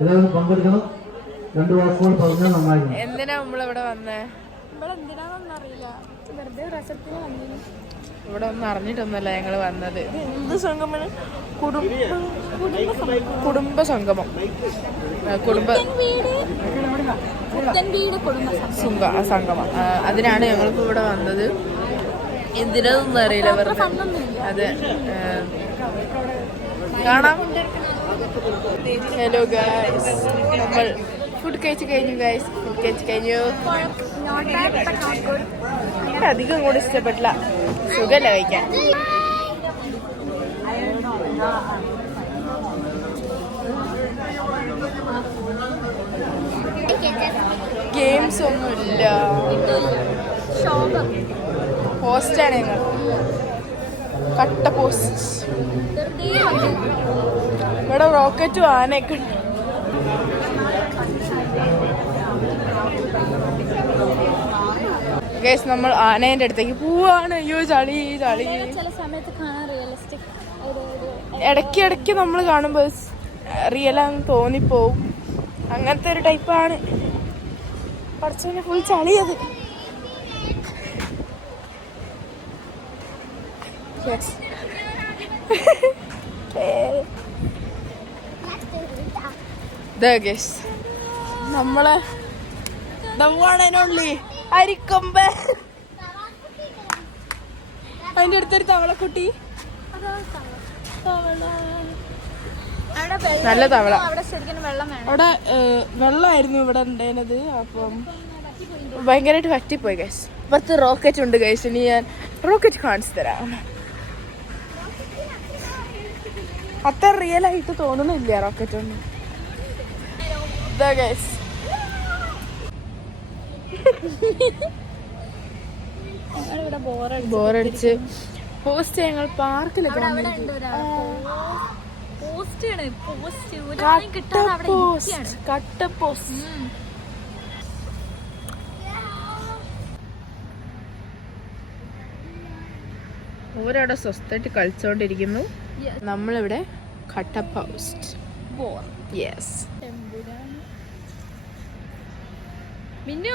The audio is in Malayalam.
എല്ലാവരും പങ്കെടുക്കണം. 2 വാക്കുകൾ പറഞ്ഞാൽ നന്നായിരുന്നു. എന്തിനാ നമ്മളിവിടെ വന്നേ? ഇവിടെ എന്തിനാണെന്ന് അറിയില്ല, വെറുതെ രസത്തിന് വന്നിരുന്നു. ഇവിടെ ഒന്നും അറിഞ്ഞിട്ടൊന്നുമല്ല ഞങ്ങൾ വന്നത്. ഇത് എന്ത് സംഗമനം? കുടുംബ സംഗമം, സംഗമം. അതിനാണ് ഞങ്ങളിപ്പോൾ ഇവിടെ വന്നത്. എന്തിനൊന്നും അറിയില്ല, വെറുതെ. അതെ, കാണാം. ഹലോ ഗൈസ്, നമ്മൾ ഫുഡ് കഴിച്ച് കഴിഞ്ഞു ഗൈസ്. ഫുഡ് കഴിച്ച് കഴിഞ്ഞു. എനിക്ക് അധികം കൂടെ ഇഷ്ടപ്പെട്ടില്ല, സുഖമല്ല കഴിക്കാൻ. ഗെയിംസ് ഒന്നുമില്ല. പോസ്റ്റാണ് ഞങ്ങൾ, കട്ട പോസ്റ്റ്. ഇവിടെ റോക്കറ്റും ആനയൊക്കെ ഉണ്ട്. ഗൈസ്, നമ്മൾ ആനേന്റെ അടുത്തേക്ക് പോവാണ്. അയ്യോ ചളി ചളി. ഇടയ്ക്ക് നമ്മൾ കാണുമ്പോൾ റിയലാന്ന് തോന്നിപ്പോവും. അങ്ങനത്തെ ഒരു ടൈപ്പാണ്. കുറച്ചു ഫുൾ ചളിയത്. നമ്മളെ അരിക്കൊമ്പ, അതിന്റെ അടുത്തൊരു തവളക്കുട്ടി. നല്ല തവള. അവിടെ വെള്ളമായിരുന്നു ഇവിടെ ഉണ്ടായിരുന്നത്. അപ്പം ഭയങ്കരമായിട്ട് പറ്റിപ്പോയി ഗൈസ്. ഇപ്പുറത്ത് റോക്കറ്റ് ഉണ്ട് ഗൈസ്. ഇനി ഞാൻ റോക്കറ്റ് കാണിച്ചു തരാം. അത്ര റിയൽ ആയിട്ട് തോന്നുന്നില്ല റോക്കറ്റ് ഒന്നും. ഇതാ ഗൈസ്, ബോറടിച്ച് പോസ്റ്റ് ഞങ്ങൾ പാർക്കിലൊക്കെ കട്ട പോസ്റ്റ്. ഓരവിടെ സ്വസ്ഥമായിട്ട് കളിച്ചോണ്ടിരിക്കുന്നു. നമ്മളിവിടെ കട്ട പോസ്റ്റ്. യെസ്. മിന്നു